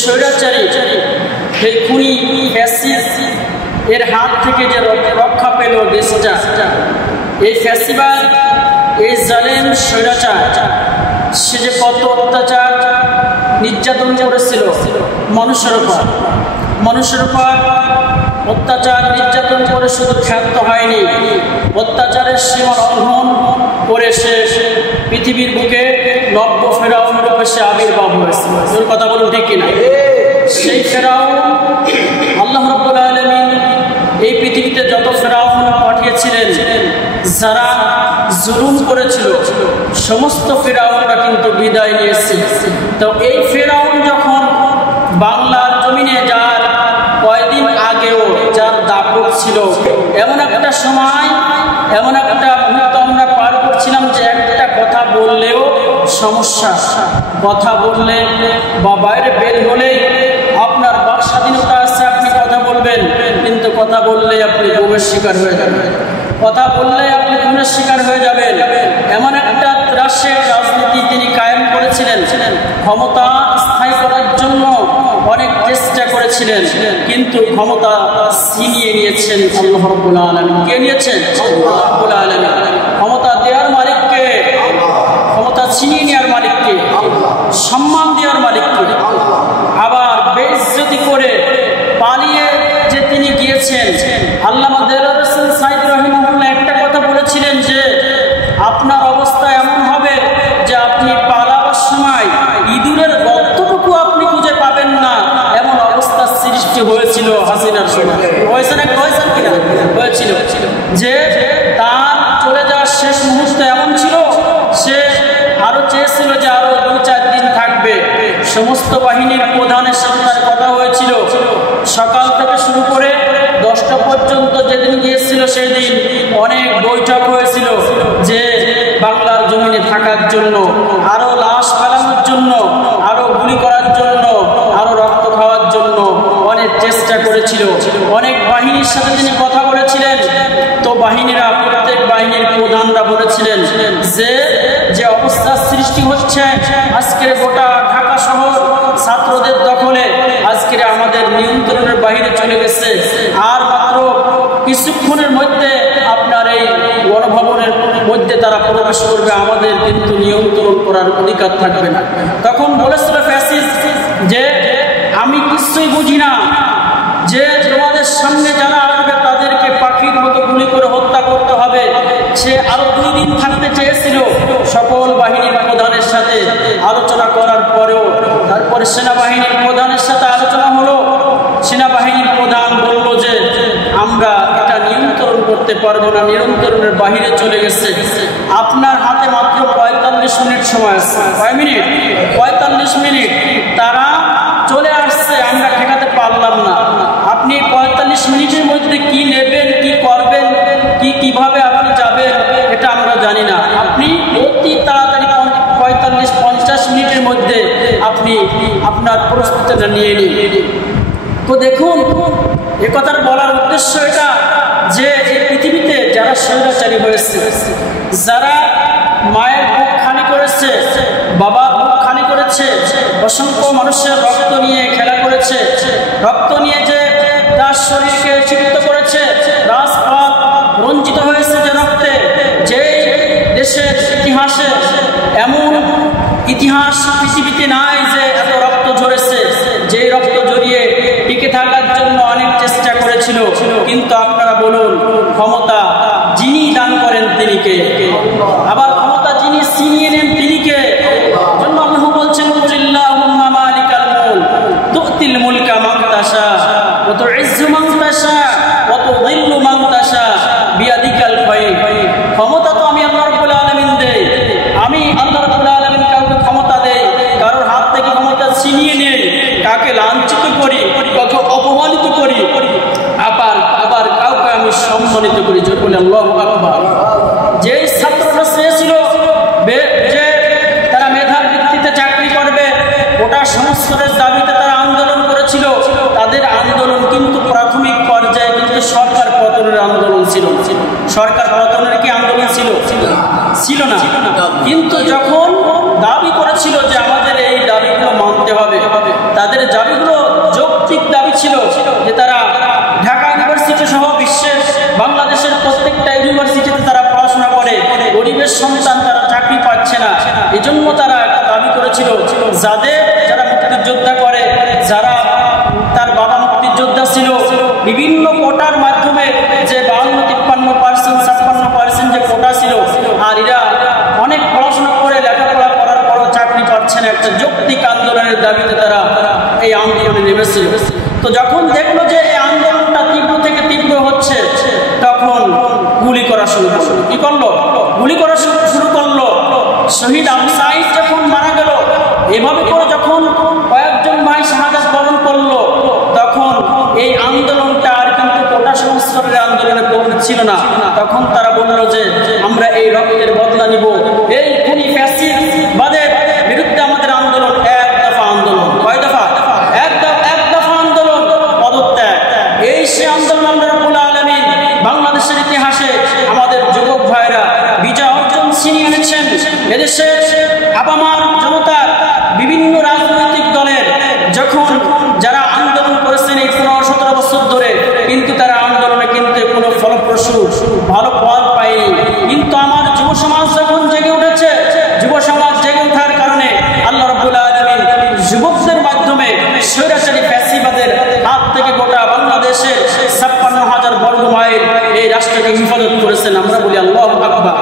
স্বৈরাচারী এই খুনি ফ্যাসিস্ট এর হাত থেকে যে রক্ষা পেল দেশটা, এই ফ্যাসিবাদ, এই জালেম স্বৈরাচার সে যে কত অত্যাচার নির্যাতন করেছিল মানুষের উপর অত্যাচার নির্যাতন করে শুধু ক্ষান্ত হয়নি, অত্যাচারের সীমা লঙ্ঘন করে সে পৃথিবীর বুকে নব্য ফেরাউন রূপে সে আবির্ভাব হয়েছিল। তোর কথা বলুন ঠিক কিনা? সেই ফেরাউন আল্লাহ রাব্বুল আলামিন এই পৃথিবীতে যত ফেরাউন পাঠিয়েছিলেন, যারা জুলুম করেছিল সমস্ত ফেরাউনরা কিন্তু বিদায় নিয়েছে। তো এই ফেরাউন যখন বাংলার জমিনে যার কয়েকদিন আগেও যার দাপট ছিল, এমন একটা সময় এমন একটা মুহূর্ত আমরা পার করছিলাম যে একটা কথা বললেও সমস্যা, কথা বললে বা বাইরে বের হলেই আপনার বাক স্বাধীনতা আছে, আপনি কথা বলবেন, কিন্তু কথা বললে আপনি গুমের শিকার হয়ে যাবেন, কথা বললে আপনি গুমের শিকার হয়ে যাবেন। এমন একটা ত্রাসের রাজনীতি তিনি কায়েম করেছিলেন। ক্ষমতা স্থায়ী করার জন্য অনেক চেষ্টা করেছিলেন, কিন্তু ক্ষমতা ছিনিয়ে নিয়েছেন আল্লাহ রাব্বুল আলামিন। কে নিয়েছেন? আল্লাহ রাব্বুল আলামিন। ক্ষমতা দেওয়ার মালিককে, ক্ষমতা ছিনিয়ে নেওয়ার মালিককে, সম্মান দেওয়ার মালিককে। আবার বেইজ্জতি করে পালিয়ে যে তিনি গিয়েছেন, আল্লামা দেলোয়ার হোসেন সাঈদ রাহিমাহুল্লাহ একটা কথা বলেছিলেন যে আপনার অবস্থা এমন হবে যে আপনি পালাবার সময় ইঁদুরের গর্তটুকু আপনি খুঁজে পাবেন না, এমন অবস্থার সৃষ্টি হয়েছিল হাসিনার সময়। হয়েছিল কিনা? হয়েছিল। যে তার চলে যাওয়ার শেষ মুহূর্তে এমন ছিল, সে আরো চেয়েছিল যে আরো 2-4 দিন থাকবে। সমস্ত বাহিনীর প্রধানের সাথে তার কথা হয়েছিল, সকাল থেকে শুরু করে 10টা পর্যন্ত যেদিন গিয়েছিল সেদিন অনেক বৈঠক হয়েছিল যে বাংলার জমিনে থাকার জন্য, আরো লাশ ফেলানোর জন্য, আরো গুলি করার জন্য, আরো রক্ত খাওয়ার জন্য অনেক চেষ্টা করেছিল। অনেক বাহিনীর সাথে তিনি কথা বলেছিলেন। তো বাহিনীরা, প্রত্যেক বাহিনীর প্রধানরা বলেছিলেন যে অবস্থার সৃষ্টি হচ্ছে আজকের গোটা ঢাকা শহর ছাত্রদের দখলে, আজকের আমাদের নিয়ন্ত্রণের বাইরে চলে গেছে, আর মাত্র কিছুক্ষণের মধ্যে আপনার এই গণভবনের মধ্যে তারা প্রবেশ করবে, আমাদের কিন্তু নিয়ন্ত্রণ করার অধিকার থাকবে না। তখন বলেছিল ফ্যাসিস্ট যে আমি কিছুই বুঝি না, যে তোমাদের সামনে যারা আসবে তাদেরকে পাখির মতো গুলি করে হত্যা করতে হবে। সে আরো 2 দিন থাকতে চেয়েছিল সকল বাহিনীর প্রধানের সাথে আলোচনা করার পরেও। তারপরে সেনাবাহিনীর প্রধানের সাথে আলোচনা হলো, সেনাবাহিনীর প্রধান বলল যে আমরা এটা নিয়ন্ত্রণ করতে পারবো না, নিয়ন্ত্রণের বাহিরে চলে গেছে। আপনার হাতে মাত্র 45 মিনিট সময় আছে। কয় মিনিট? 45 মিনিট। তারা চলে আসছে, আমরা ঠেকাতে পারলাম না। আপনি 45 মিনিটের মধ্যে কি নেবেন, কি করবেন, কিভাবে আপনি যাবেন, এটা আমরা জানি না। আপনি অতি তাড়াতাড়ি 45-50 মিনিটের মধ্যে আপনি আপনার প্রস্তুতিটা নিয়ে নিন। তো দেখুন, এ কথার বলার উদ্দেশ্য এটা যে এই পৃথিবীতে যারা স্বৈরাচারী হয়েছে, যারা মায়ের বুক খালি করেছে, বাবার বুক খালি করেছে, অসংখ্য মানুষের রক্ত নিয়ে খেলা করেছে, রক্ত নিয়ে যে তার শরীরকে চিত্ত করেছে, রাজপথ রঞ্জিত হয়েছে যে রক্তে, যে দেশের ইতিহাসে এমন ইতিহাস পৃথিবীতে নাই যে এত রক্ত ঝরেছে, যে রক্ত ঝরিয়ে টিকে থাকার জন্য অনেক চেষ্টা করেছিল। কিন্তু আপনারা বলুন, ক্ষমতা যিনি দান করেন তিনি কে? আবার ক্ষমতা যিনি ছিনিয়ে নেন তিনি কে? জন্য আল্লাহ বলছেন কুলিল্লাহুম্মা মালিকাল মুলক তুতিল মুলকা মান তাশা ওয়া তুইজ্জু মান তাশা ওয়া তুযিল্লু মান তাশা বিয়াদিকাল খায়র। ক্ষমতা তো আমি আল্লাহ রাব্বুল আলামিন দেই, আমি আল্লাহ রাব্বুল আলামিন কাউকে ক্ষমতা দেই, কারোর হাত থেকে ক্ষমতা ছিনিয়ে নেই, কাকে লাঞ্ছিত করি, কাউকে অপমানিত করি, আবার কাউকে আমি সম্মানিত করি। জোরে বলে আল্লাহু আকবার। যেই ছাত্ররা চেয়েছিল যে তারা মেধার ভিত্তিতে চাকরি করবে, ওটা সংস্কারের দাবিতে তারা আন্দোলন করেছিল, তাদের আন্দোলন কিন্তু প্রাথমিক পর্যায়ে কিন্তু সরকার পতনের আন্দোলন ছিল। সরকার পতনের কি আন্দোলন ছিল? ছিল না। কিন্তু যখন দাবি করেছিল যে আমাদের এই দাবিগুলো মানতে হবে, তাদের সন্তান তারা চাকরি পাচ্ছে না, এজন্য তারা একটা দাবি করেছিল যারা মুক্তিযোদ্ধা করে, যারা তার বাবা মুক্তিযোদ্ধা ছিল, বিভিন্ন কোটার মাধ্যমে যে 52-53%, 56% যে কোটা ছিল, আর এরা অনেক পড়াশোনা করে লেখাপড়া করার পরও চাকরি পাচ্ছে না, একটা যৌক্তিক আন্দোলনের দাবিতে তারা এই আন্দোলনে নেমেছিল। তো যখন দেখলো যে এই আন্দোলনটা তীব্র থেকে তীব্র হচ্ছে, তখন গুলি করা শুরু করলো। কি করলো? গুলি করা শুরু করলো। শহীদ আবু সাঈদ যখন মারা গেল, এভাবে করে যখন কয়েকজন ভাই শাহাদাত বরণ করলো, তখন এই আন্দোলনটা আর কিন্তু কোটা সংস্কারের আন্দোলনে পরিণত ছিল না। তখন তারা বলল যে আমরা এই রক্তের বদলা নিব, এই খুনি ফ্যাসিবাদের বিরুদ্ধে আমাদের আন্দোলন এক দফা আন্দোলন। কয় দফা? এক দফা আন্দোলন, পদত্যাগ। এই সে আন্দোলন আল্লাহ রাব্বুল আলামিন বাংলাদেশের ইতিহাসে আমাদের যুবক ভাইরা বিজয় অর্জন ছিনিয়ে এনেছেন। এদেশের আপামার জনতার বিভিন্ন রাজনৈতিক দলের যখন যারা আন্দোলন করেছেন এই 15-17 বছর ধরে, কিন্তু তারা আন্দোলনে কিন্তু কোনো ফলপ্রসূ ভালো ফল পায়নি। কিন্তু আমার যুব সমাজ যখন জেগে উঠেছে, যুব সমাজ জেগে ওঠার কারণে আল্লাহ রাব্বুল আলামিন যুবকদের মাধ্যমে স্বৈরাচারী ফ্যাসিবাদের হাত থেকে গোটা বাংলাদেশের 56,000 বর্গ মাইল এই রাষ্ট্রকে হিফাজত করেছেন। আমরা বলি আল্লাহু আকবার।